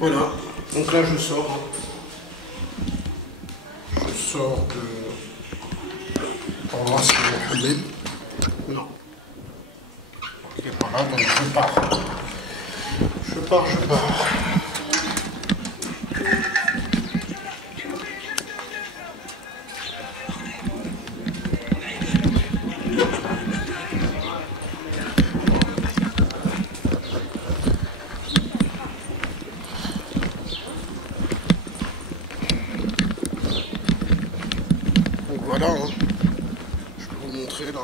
Voilà, donc là je sors. Je sors de... Pour voir si Mohamed... Non. Il n'est pas là, donc je pars. Je pars. Donc voilà, hein. Je peux vous montrer là.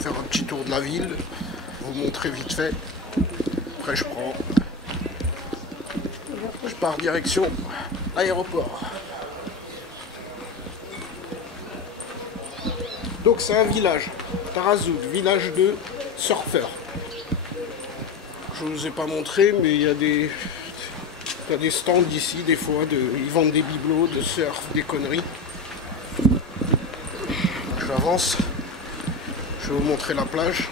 Faire un petit tour de la ville, vous montrer vite fait. Après je pars direction aéroport. Donc c'est un village, Tarazout, village de surfeurs. Je ne vous ai pas montré, mais il y a des stands ici, des fois, ils vendent des bibelots, de surf, des conneries. J'avance, je vais vous montrer la plage.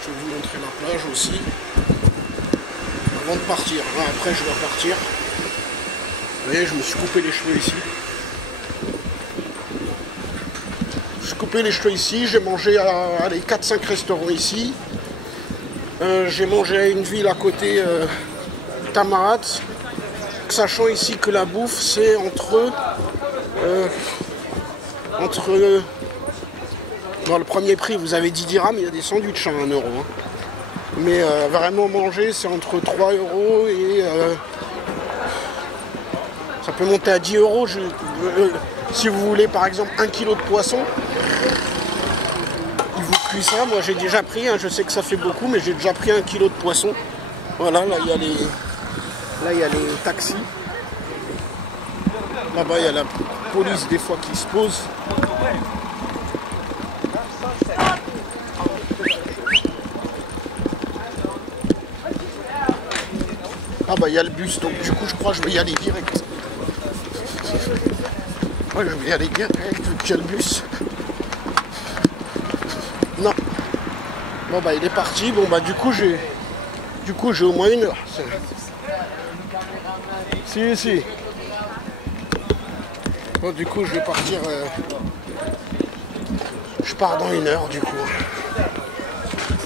Je vais vous montrer la plage aussi, avant de partir. Là, après je dois partir. Vous voyez, je me suis coupé les cheveux ici. Coupé les cheveux ici, j'ai mangé à les 4-5 restaurants ici. J'ai mangé à une ville à côté, Tamarat, sachant ici que la bouffe c'est entre dans le premier prix vous avez 10 dirhams, il y a des sandwichs à 1 euro. Hein. Mais vraiment manger c'est entre 3 euros et ça peut monter à 10 euros. Si vous voulez par exemple 1 kg de poisson, il vous cuit ça. Moi j'ai déjà pris, hein, je sais que ça fait beaucoup, mais j'ai déjà pris 1 kg de poisson. Voilà, là il y a les taxis. Là-bas il y a la police des fois qui se pose. Ah bah il y a le bus, donc du coup je crois que je vais y aller direct. Ouais, je vais y aller direct vu qu'il y a le bus. Non. Bon bah il est parti, bon bah du coup j'ai au moins 1 heure. Si. Bon du coup je vais partir. Je pars dans 1 heure du coup.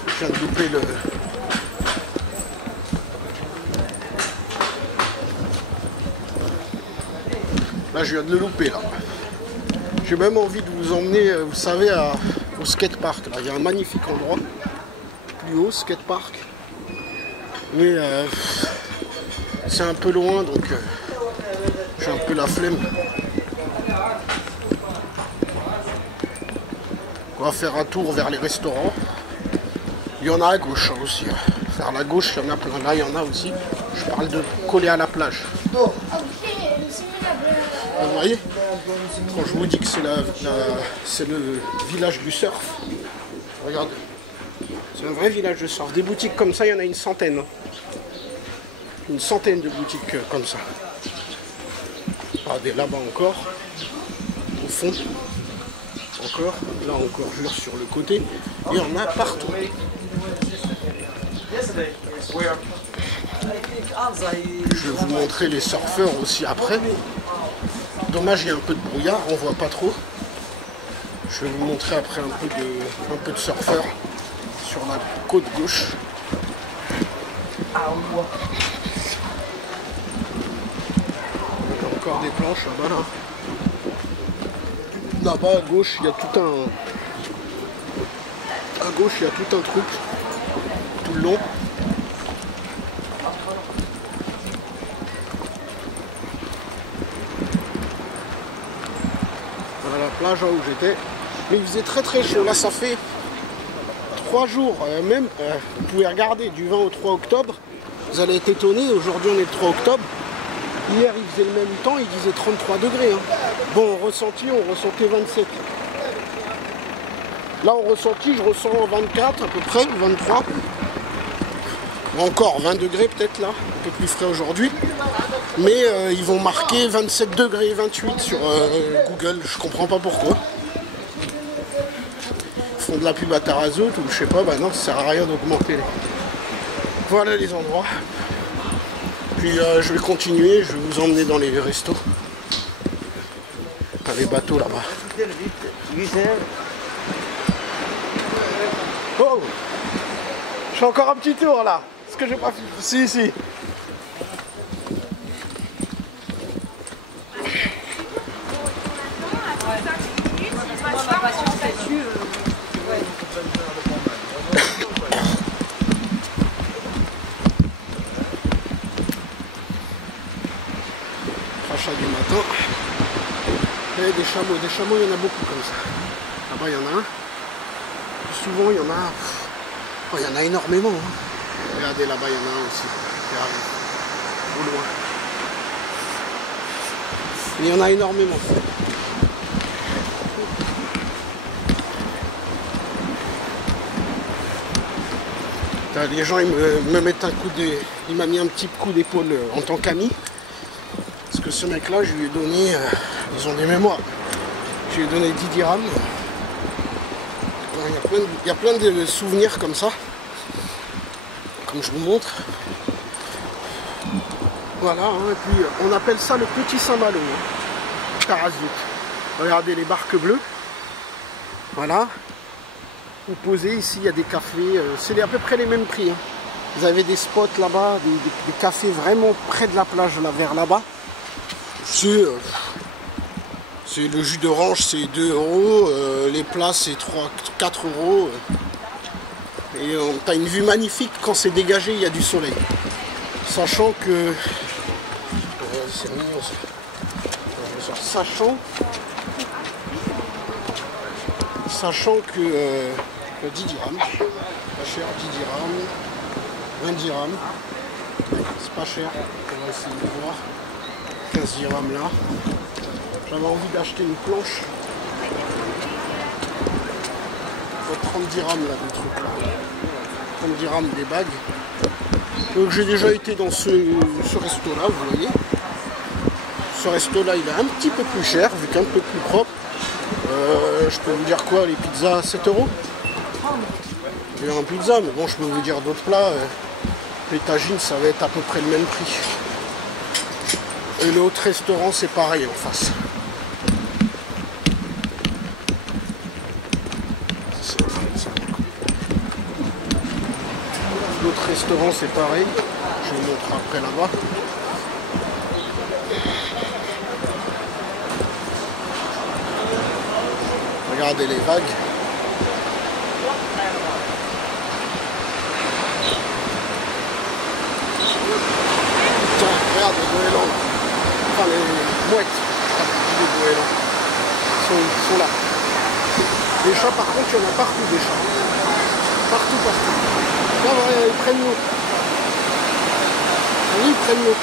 Je viens de louper le. Là je viens de le louper là. J'ai même envie de vous emmener, vous savez, au skatepark. Là, il y a un magnifique endroit. Plus haut, skatepark. Mais c'est un peu loin, donc j'ai un peu la flemme. On va faire un tour vers les restaurants. Il y en a à gauche hein, aussi. Vers la gauche, il y en a plein. Là, il y en a aussi. Je parle de coller à la plage. Vous voyez? Quand je vous dis que c'est le village du surf, regardez. C'est un vrai village de surf. Des boutiques comme ça, il y en a une centaine. Hein. Une centaine de boutiques comme ça. Regardez, là-bas encore. Au fond. Encore. Là encore, juste sur le côté. Il y en a partout. Je vais vous montrer les surfeurs aussi après. Dommage, il y a un peu de brouillard, on voit pas trop. Je vais vous montrer après un peu de surfeurs sur la côte gauche. Il y a encore des planches là-bas là. Là-bas à gauche, il y a tout un. À gauche, il y a tout un truc. Tout le long. Voilà la plage où j'étais. Mais il faisait très très chaud. Là, ça fait 3 jours. Même, vous pouvez regarder du 20 au 3 octobre. Vous allez être étonnés. Aujourd'hui, on est le 3 octobre. Hier, il faisait le même temps. Il disait 33 degrés. Hein. Bon, on ressentait 27. Là en ressenti, je ressens 24 à peu près, 23. Ou encore 20 degrés peut-être là, un peu plus frais aujourd'hui. Mais ils vont marquer 27 degrés, 28 sur Google, je comprends pas pourquoi. Ils font de la pub à Tarazout ou je sais pas, bah non, ça sert à rien d'augmenter. Voilà les endroits. Puis je vais continuer, je vais vous emmener dans les restos. Dans les bateaux là-bas. Oh, je fais encore un petit tour là. Est-ce que j'ai pas fait? Si, si. Crachat du matin. Et des chameaux, il y en a beaucoup comme ça. Là-bas il y en a un. Souvent il y en a. Oh, il y en a énormément. Hein. Regardez là-bas il y en a un aussi. Qui arrive. Au loin. Il y en a énormément. Les gens ils me mettent un coup de. Il m'a mis un petit coup d'épaule en tant qu'ami. Parce que ce mec là je lui ai donné. Ils ont des mémoires. Je lui ai donné 10 dirhams. Il y a plein de souvenirs comme ça. Comme je vous montre. Voilà, hein, et puis on appelle ça le petit Saint-Malo. Hein, Tarazout. Regardez les barques bleues. Voilà. Vous posez ici, il y a des cafés. C'est à peu près les mêmes prix. Hein. Vous avez des spots là-bas, des cafés vraiment près de la plage, là, vers là-bas. C'est le jus d'orange, c'est 2 euros. Les plats, c'est 4 euros. Et t'as une vue magnifique quand c'est dégagé, il y a du soleil. Sachant que... c'est mignon ça. Sachant que 10 dirhams, pas cher, 10 dirhams, 20 dirhams, c'est pas cher, on va essayer de voir, 15 dirhams là. J'avais envie d'acheter une planche, pour 30 dirhams là, le truc là, 30 dirhams des bagues. Donc j'ai déjà été dans ce resto là, vous voyez. Ce resto là il est un petit peu plus cher, vu qu'un peu plus propre. Je peux vous dire quoi, les pizzas 7 euros. J'ai un pizza, mais bon je peux vous dire d'autres plats. Les tagines ça va être à peu près le même prix. Et l'autre restaurant c'est pareil en face. L'autre restaurant c'est pareil. Je vous montre après là-bas. Regardez les vagues. Tiens, regarde les goélands. Enfin les mouettes. Les goélands. Ils sont là. Les chats par contre, il y en a partout des chats. Partout. Là, ils prennent l'eau. Oui, ils prennent l'eau.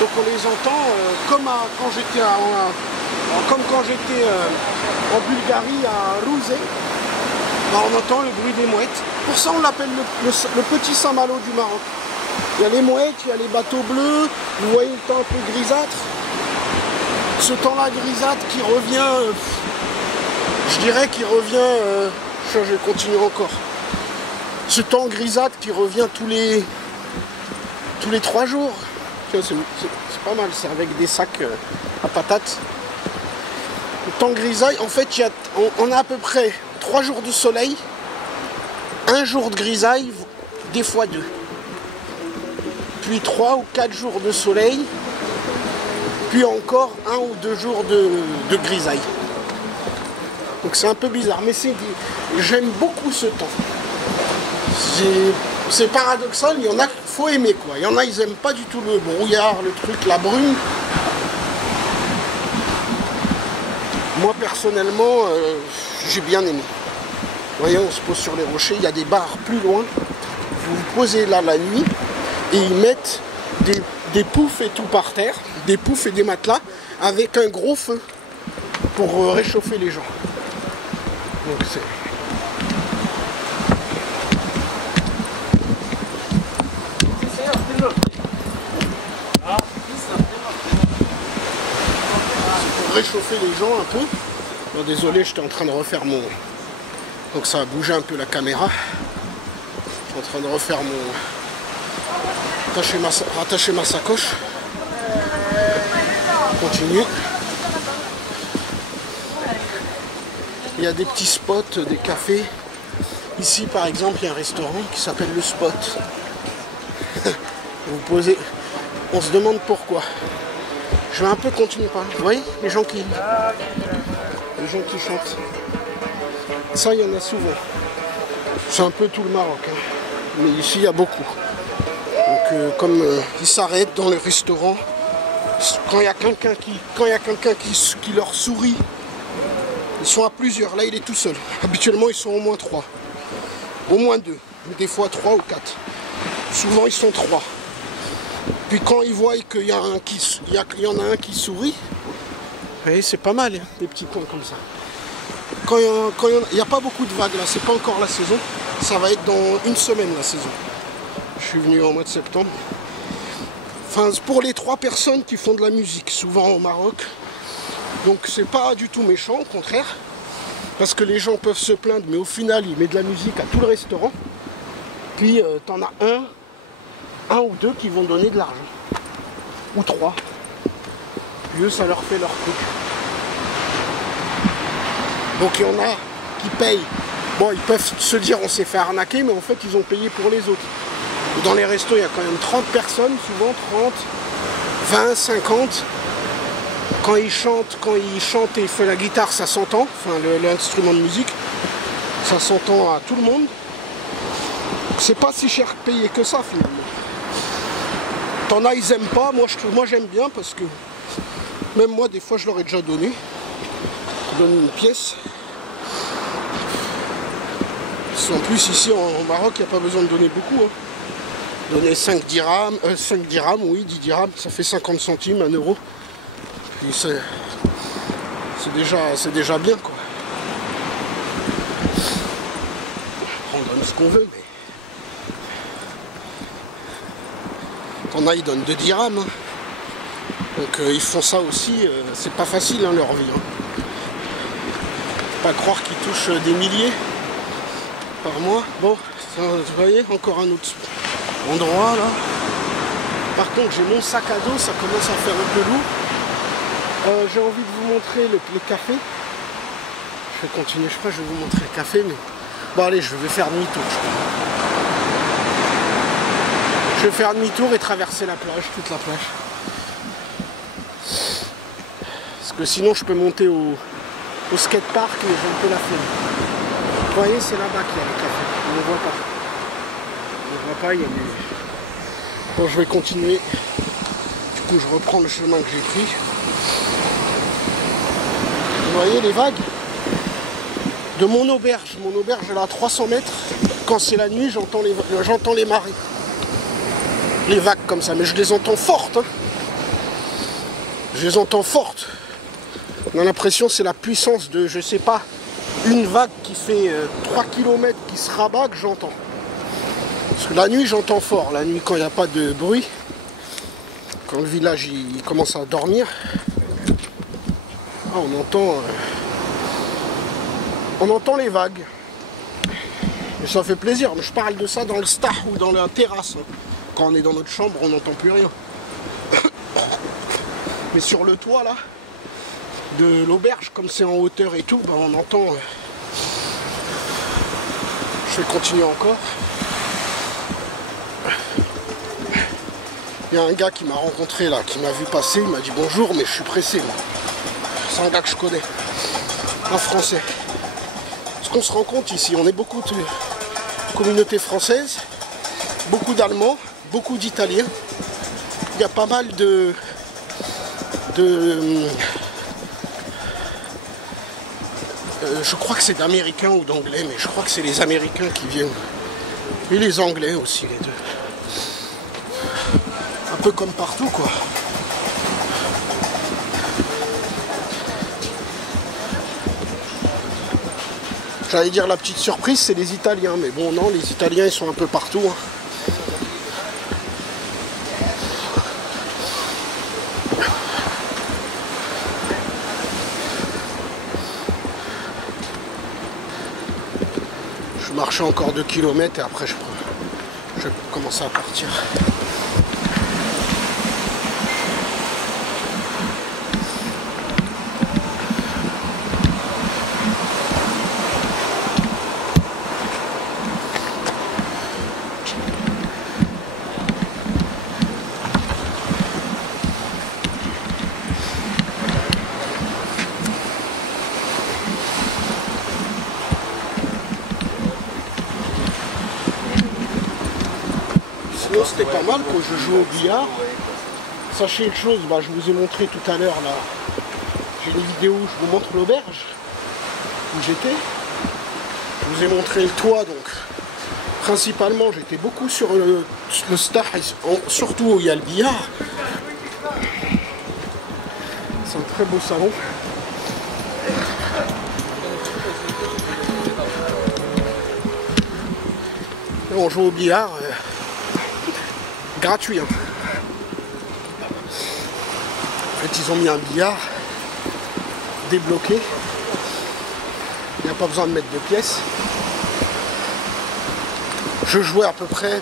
Donc on les entend comme quand j'étais en Bulgarie à Rouzé, on entend le bruit des mouettes. Pour ça on l'appelle le petit Saint-Malo du Maroc. Il y a les mouettes, il y a les bateaux bleus, vous voyez le temps un peu grisâtre. Ce temps-là grisâtre qui revient, je dirais qu'il revient, je vais continuer encore. Ce temps grisâtre qui revient tous les 3 jours. C'est pas mal, c'est avec des sacs à patates. Le temps grisaille, en fait, on a à peu près 3 jours de soleil, 1 jour de grisaille, des fois 2. Puis 3 ou 4 jours de soleil, puis encore 1 ou 2 jours de grisaille. Donc c'est un peu bizarre, mais j'aime beaucoup ce temps. C'est paradoxal, il y en a qu'il faut aimer quoi. Il y en a, ils aiment pas du tout le brouillard, le truc, la brume. Moi personnellement, j'ai bien aimé. Vous voyez, on se pose sur les rochers, il y a des bars plus loin. Vous vous posez là la nuit et ils mettent des poufs et tout par terre, des poufs et des matelas avec un gros feu pour réchauffer les gens. Donc chauffer les gens un peu. Bon, désolé, j'étais en train de refaire mon... Donc ça a bougé un peu la caméra. Je suis en train de refaire mon... Rattacher ma sacoche. On continue. Il y a des petits spots, des cafés. Ici par exemple, il y a un restaurant qui s'appelle Le Spot. Vous posez... On se demande pourquoi. Je vais un peu continuer par là. Vous voyez les gens qui chantent. Ça, il y en a souvent. C'est un peu tout le Maroc. Hein. Mais ici, il y a beaucoup. Donc, comme ils s'arrêtent dans les restaurants, quand il y a quelqu'un qui leur sourit, ils sont à plusieurs. Là, il est tout seul. Habituellement, ils sont au moins 3. Au moins 2. Des fois 3 ou 4. Souvent, ils sont 3. Puis quand ils voient qu'il y en a un qui sourit, vous voyez, c'est pas mal, hein, des petits coins comme ça. Il n'y a pas beaucoup de vagues là, c'est pas encore la saison. Ça va être dans une semaine la saison. Je suis venu en mois de septembre. Enfin, pour les 3 personnes qui font de la musique, souvent au Maroc. Donc c'est pas du tout méchant, au contraire. Parce que les gens peuvent se plaindre, mais au final, ils mettent de la musique à tout le restaurant. Puis t'en as un ou 2 qui vont donner de l'argent. Ou 3. Puis eux, ça leur fait leur truc. Donc il y en a qui payent. Bon, ils peuvent se dire on s'est fait arnaquer, mais en fait ils ont payé pour les autres. Dans les restos, il y a quand même 30 personnes, souvent 30, 20, 50. Quand ils chantent et ils font la guitare, ça s'entend. Enfin, l'instrument de musique, ça s'entend à tout le monde. C'est pas si cher payé que ça finalement. T'en as, ils aiment pas. Moi j'aime bien parce que même moi des fois je leur ai déjà donné. Je donne une pièce. En plus ici en Maroc, il n'y a pas besoin de donner beaucoup. Hein. Donner 5 dirhams, 5 dirhams, oui, 10 dirhams, ça fait 50 centimes, 1 euro. Puis c'est déjà bien quoi. On donne ce qu'on veut, mais. T'en as, ils donnent 2 dirhams. Hein. Donc ils font ça aussi, c'est pas facile hein, leur vie. Hein. Pas croire qu'ils touchent des milliers par mois. Bon, ça, vous voyez, encore un autre endroit là. Par contre, j'ai mon sac à dos, ça commence à faire un peu lourd. J'ai envie de vous montrer le café. Je vais continuer, je crois que je vais vous montrer le café, mais bon allez, je vais faire demi-tour. Je vais faire demi-tour et traverser la plage, toute la plage. Parce que sinon je peux monter au skatepark, mais j'ai un peu la flemme. Vous voyez, c'est là-bas qu'il y a le café. On ne le voit pas. On ne le voit pas, il y a des... Bon, je vais continuer. Du coup, je reprends le chemin que j'ai pris. Vous voyez les vagues de mon auberge. Mon auberge, elle est à 300 mètres. Quand c'est la nuit, j'entends les marées. Les vagues comme ça. Mais je les entends fortes. Hein. Je les entends fortes. On a l'impression que c'est la puissance de, je sais pas, une vague qui fait 3 km qui se rabat que j'entends. Parce que la nuit, j'entends fort. La nuit, quand il n'y a pas de bruit, quand le village il commence à dormir, on entend les vagues. Et ça fait plaisir. Mais je parle de ça dans le star ou dans la terrasse. Hein. Quand on est dans notre chambre, on n'entend plus rien. Mais sur le toit, là, de l'auberge, comme c'est en hauteur et tout, ben on entend. Je vais continuer encore. Il y a un gars qui m'a rencontré là, qui m'a vu passer, il m'a dit bonjour, mais je suis pressé là. C'est un gars que je connais, un Français. Parce qu'on se rend compte ici, on est beaucoup de communautés françaises, beaucoup d'Allemands, beaucoup d'Italiens. Il y a pas mal de je crois que c'est d'Américains ou d'Anglais, mais je crois que c'est les Américains qui viennent. Et les Anglais aussi, les deux. Un peu comme partout, quoi. J'allais dire la petite surprise, c'est les Italiens. Mais bon, non, les Italiens, ils sont un peu partout. Hein. Je marchais encore 2 km et après je commençais à partir. Sinon c'était pas mal quand je joue au billard. Sachez une chose, je vous ai montré tout à l'heure là. J'ai une vidéo où je vous montre l'auberge où j'étais. Je vous ai montré le toit, donc principalement j'étais beaucoup sur le star, surtout où il y a le billard. C'est un très beau salon. Et on joue au billard gratuit. En fait, ils ont mis un billard débloqué. Il n'y a pas besoin de mettre de pièces. Je jouais à peu près,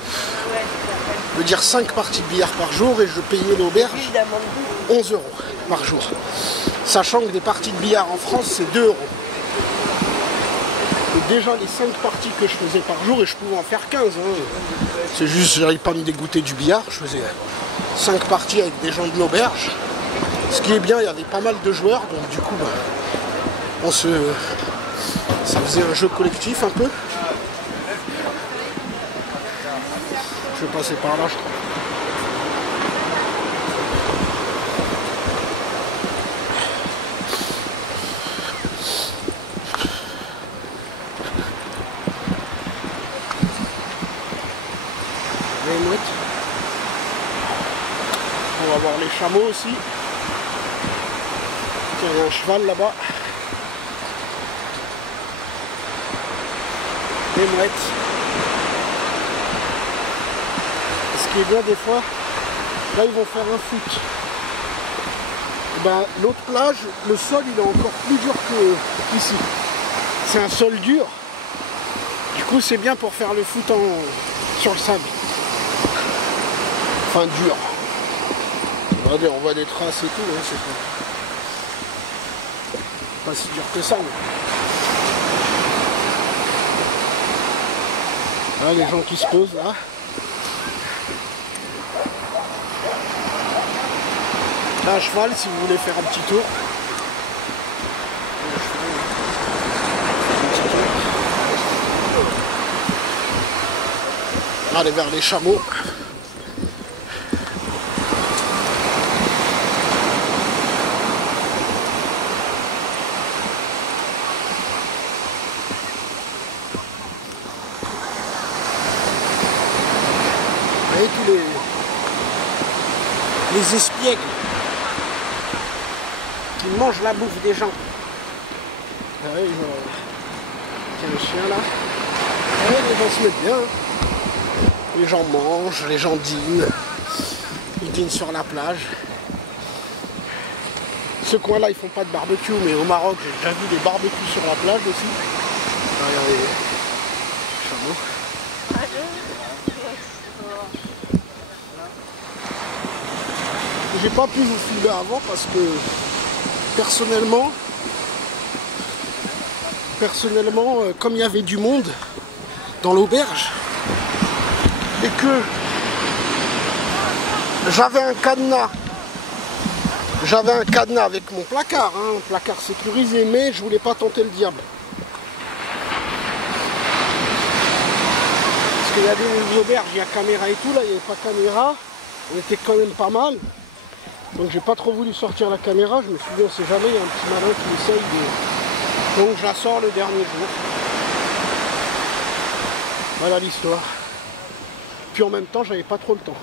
je veux dire 5 parties de billard par jour et je payais l'auberge 11 € par jour. Sachant que des parties de billard en France, c'est 2 €. Et déjà les 5 parties que je faisais par jour, et je pouvais en faire 15. C'est juste, j'arrive pas à me dégoûter du billard. Je faisais 5 parties avec des gens de l'auberge. Ce qui est bien, il y avait pas mal de joueurs, donc du coup, ça faisait un jeu collectif un peu. Je vais passer par là, je crois. Les mouettes. On va voir les chameaux aussi. Il y a un cheval là-bas. Les mouettes. Ce qui est bien des fois, là ils vont faire un foot. Et l'autre plage, le sol il est encore plus dur qu'ici. C'est un sol dur. Du coup c'est bien pour faire le foot sur le sable. Enfin dur. Regardez, on voit des traces et tout, hein, c'est pas si dur que ça. Mais... Là, les gens qui se posent là. Là, à cheval, si vous voulez faire un petit tour. Allez vers les chameaux. Vous voyez tous les espiègles qui mangent la bouffe des gens. Ah oui, tiens le chien là. Ah oui, les gens se mettent bien. Les gens mangent, les gens dînent. Ils dînent sur la plage. Ce coin-là, ils font pas de barbecue, mais au Maroc, j'ai déjà vu des barbecues sur la plage aussi. Là, regardez les chameaux. J'ai pas pu vous filmer avant parce que personnellement, comme il y avait du monde dans l'auberge et que j'avais un cadenas avec mon placard, un placard sécurisé, mais je voulais pas tenter le diable. Parce qu'il y a des auberges, il y a caméra et tout, là il n'y avait pas caméra, on était quand même pas mal. Donc j'ai pas trop voulu sortir la caméra, je me suis dit on sait jamais, il y a un petit malin qui essaye de... Donc je la sors le dernier jour. Voilà l'histoire. Puis en même temps j'avais pas trop le temps.